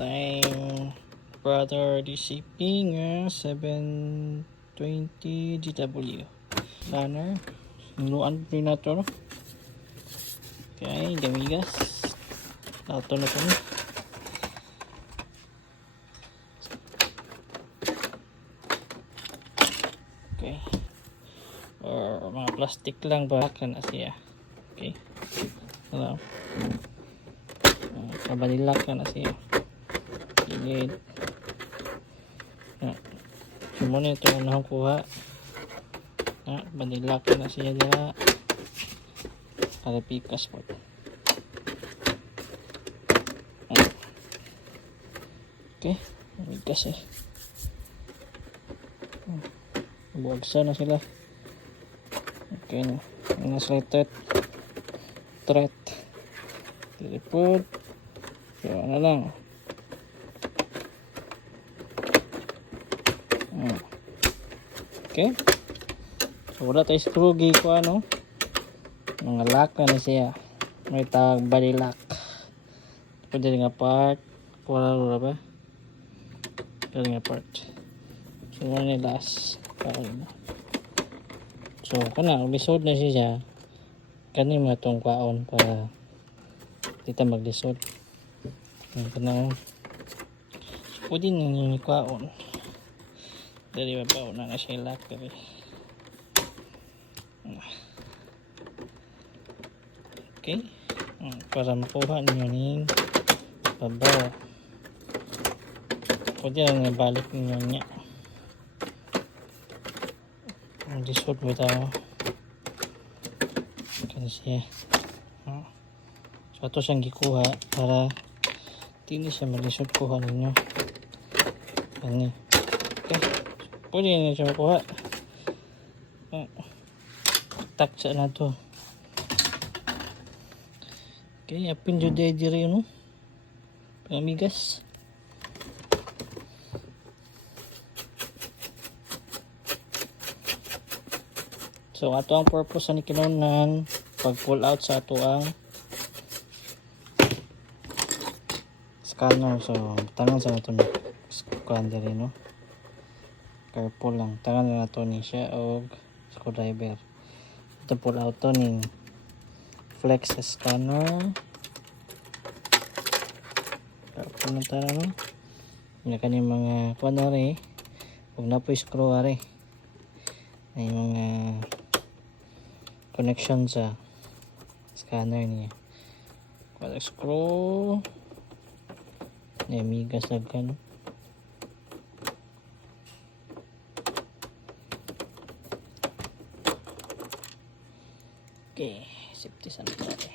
time brother DCP nga 720 GW sana sinuan din na to, no? Okay, gamigas nato na to, no? Okay, or mga plastic lang ba na siya. Okay, hello, kabalilak na siya gilid. Sumuna ito ang nakuha na balilak na siya dira para pikas po. Okay, bigas buwagsa na sila. Okay na, nasa threat telepod, so ano lang. Okay, so wala tayo skrugi ko ano, mga lock na siya, may tawag balilak. Pwede nga part wala ba pwede nga part, so wala na last kaon. So kana lisod na siya kani mga tong kaon para kita maglisod kana. So pwede na yung kaon dari babaw na siya lock dari. Okay, para makuha niyo ning babaw pwede lang ibalik niyo niya ang lisod mo tayo kan siya. So ito siyang gikuha para hindi siya malisod kuha ninyo ani. Okay, pwede na siya makuha. Taksa na to. Okay, apin dyan diri no pangamigas. So ato ang purpose sa ni kinahanglan pag pull out sa ato ang scanner. So tangan sa nato ni scanner no, careful lang tangan na nato ni siya og screwdriver. Ito pull out to ning flex scanner. Careful na tayo no, yung kanyang mga kuanari huwag na po screw ari ay mga connection sa scanner niya. Kuha screw na migas lagkan. Okay, safety sa natin.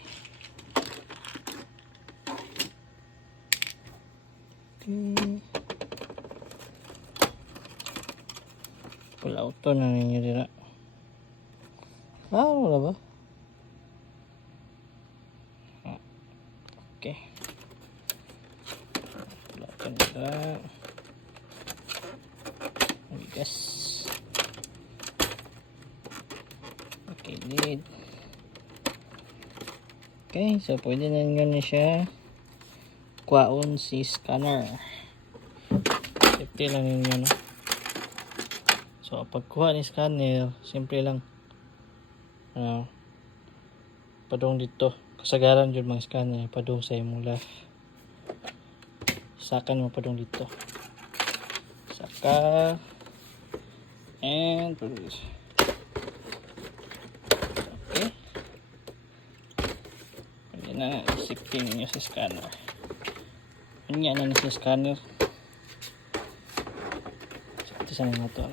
Okay, pull out to na ninyo dira. Wala ba? Okay, pull out to dira. Bigas. Okay, lid. Okay, so pwede na nyo siya kuhaon si scanner. Safety lang ninyo no. So pagkuha ni scanner simple lang padung dito kasagaran yun mga scanner padung sa imong left, sakan mo padung dito saka and produce. Okay, pwede na safety ninyo sa scanner. Yan na si scanner. Ito sa mga to.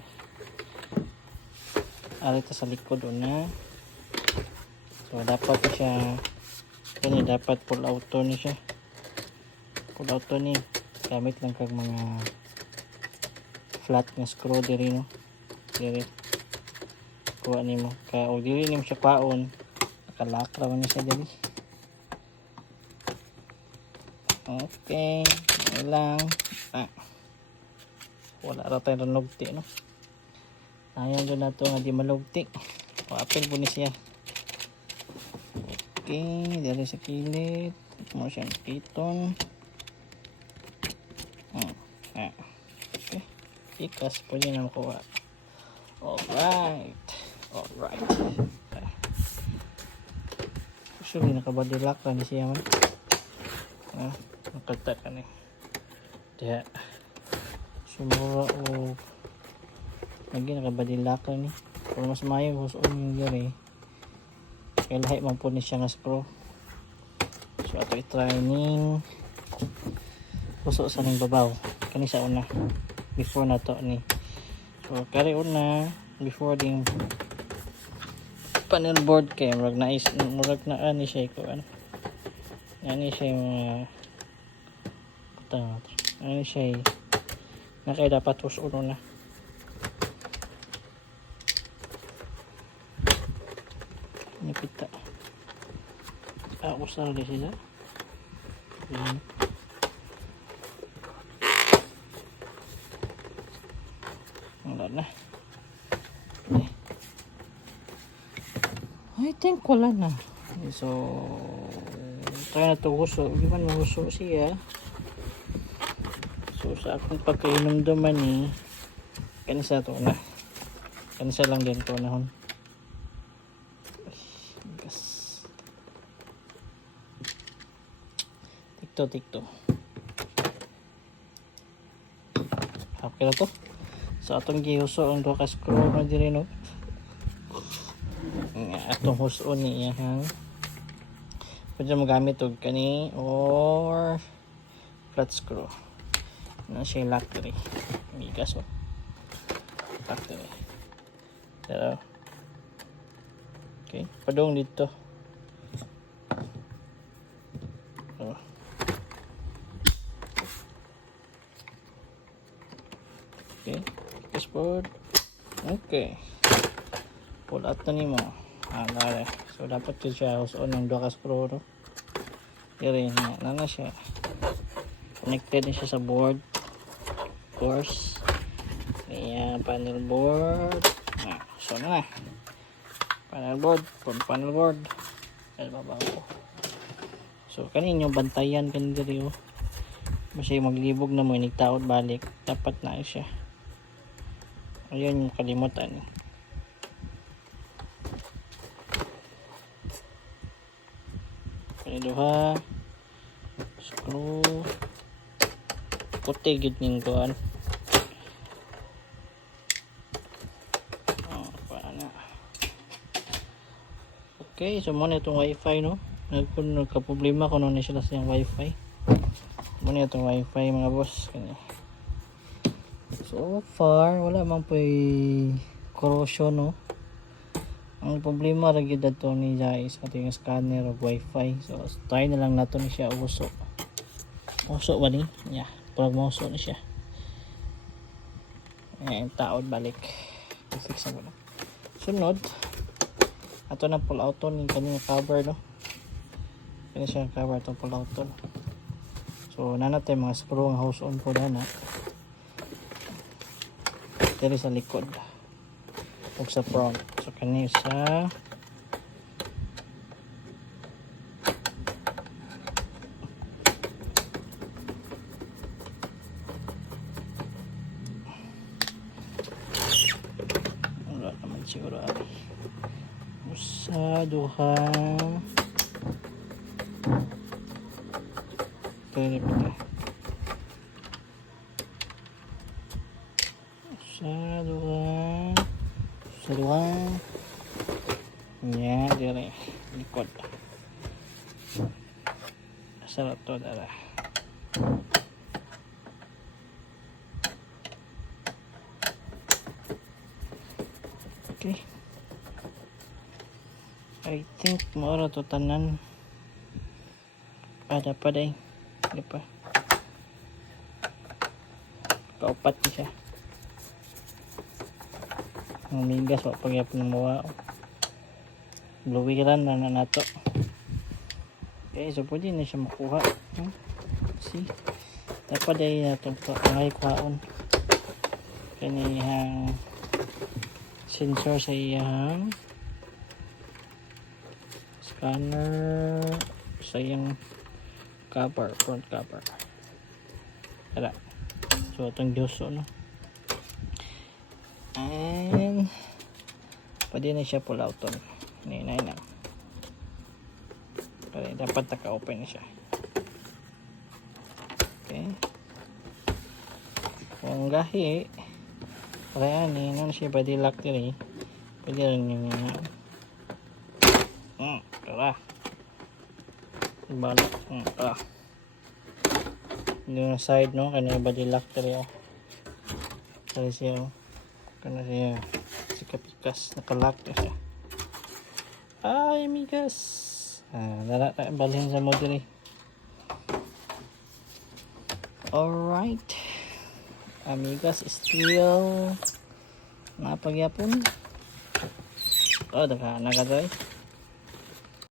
Arito sa likod na. So dapat pa siya ini dapat pull out to ni siya. Pull out to ni gamit lang kag mga flat na screw diri no. Diri. Kuha nimo ka og dili nimo siya paon. Nakalak ra man siya diri. Okay, lang. Wala ra tayo nugti no. Ayan doon na ito nga di malugti. O apel po ni siya. Okay, dari sa kilid. Mo siyang piton. pikas pwede na makuha. Alright. Actually nakabadilak lang ni siya man. Nakata ka ni diha sumura o lagi nakabadilak lang ni pero mas mayo huson yung gari kaya lahi man po ni siya nga screw. So ato i-try ning puso sa ning babaw kani sa una before na to ni. So kari una before ding panel board kay murag na ani siya ko ani siya mga ano siya na kaya dapat uno na nipita usar di sila wala na I think wala na. So try na to huso di man mahuso siya. So sa akong pagkainumduman ni kanisa to na kanisa lang din to nahon tikto okay na to. So atong gihuso ang duha ka screw na diri no atong huso ni hang pwede mo gamit og kani or flat screw na siya lock diri migas o lock diri pero okay padong dito okay dashboard okay pull out na nimo dali so dapat yun siya huson ng duha ka screw no diri na siya connected na siya sa board of course ayan panel board so na panel board ay babaw ko so kanin yung bantayan kan diri masay maglibog na mo nigtaod balik dapat na siya ayun yung kalimutan duha screw puti gid ning kuan paana okay so mo na itong wifi no nagka-problema ko na sila sa yung wifi mo na itong wifi mga boss kani so far wala man po corrosion no. Ang problema ra gyud ato ni guys ating scanner o wifi so try na lang nato ni siya uso ba ni pag mauso na siya taod balik i-fix na muna sunod ato na pull out ni kanina cover no kani siya cover itong pull out so nanatay mga screw ang house on po na dito sa likod o sa front so kani sa wala naman siguro sa duha pwede sa duha dire likod sarap to dara okay I think maura to tanan pada di pa kaupat siya ang migas wa pagyap ng mawa bluwiran na nato okay so pwede na siya makuha see dapat ay natong pangay kwaon kanihang sensor sa iyang scanner sa iyang cover front cover tara so itong diyoso no And pwede na siya pull out on. Ninay na. Pero dapat naka-open na siya. Okay. Kung gahi, para yan, yun siya body lock din eh. Pwede rin yun yun. Tara. Balak. Tara. Yung side no, kanya body lock din oh. Kaya siya oh. Kaya siya sikapikas, nakalock na siya. Ay, amigas. Dala tayo balhin sa mo din eh. Alright. Amigas still napagyapon. Oh, nakadoy.